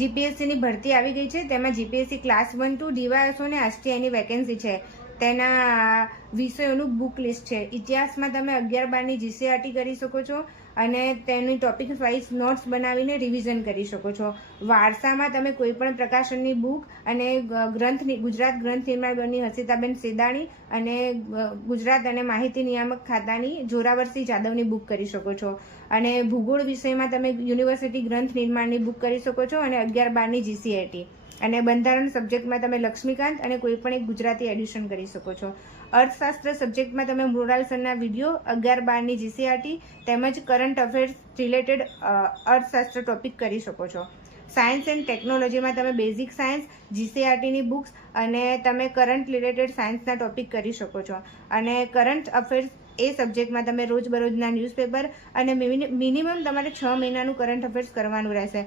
જીપીએસસીની ભરતી આવી ગઈ છે. તેમાં જીપીએસસી ક્લાસ 1 to ડીવાયએસઓ અને આરટીઆઈની વેકેન્સી છે. તેના વિષયોનું બુક લિસ્ટ છે. ઇતિહાસમાં તમે 11-12ની જીસીઆરટી કરી શકો છો અને તેની ટોપિક વાઇઝ નોટ્સ બનાવીને રિવિઝન કરી શકો છો. વારસામાં તમે કોઈ પણ પ્રકાશનની બુક અને ગુજરાત ગ્રંથ નિર્માણ બોર્ડની હર્ષિતાબેન સેદાણી અને ગુજરાત અને માહિતી નિયામક ખાતાની જોરાવરસિંહ જાદવની બુક કરી શકો છો. અને ભૂગોળ વિષયમાં તમે યુનિવર્સિટી ગ્રંથ નિર્માણની બુક કરી શકો છો અને 11-12ની જીસીઆરટી. અને બંધારણ સબ્જેક્ટમાં તમે લક્ષ્મીકાંત અને કોઈ પણ એક ગુજરાતી એડિશન કરી શકો છો. અર્થશાસ્ત્ર સબ્જેક્ટમાં તમે મૃણાલ સરના વિડીયો 11-12ની જીસીઆરટી તેમજ કરંટ અફેર્સ રિલેટેડ અર્થશાસ્ત્ર ટોપિક કરી શકો છો. સાયન્સ એન્ડ ટેકનોલોજીમાં તમે બેઝિક સાયન્સ જીસીઆરટીની બુક્સ અને તમે કરંટ રિલેટેડ સાયન્સના ટોપિક કરી શકો છો. અને કરંટ અફેર્સ એ સબ્જેક્ટમાં તમે રોજબરોજના ન્યૂઝપેપર અને મિનિમમ તમારે 6 મહિનાનું કરંટ અફેર્સ કરવાનું રહેશે.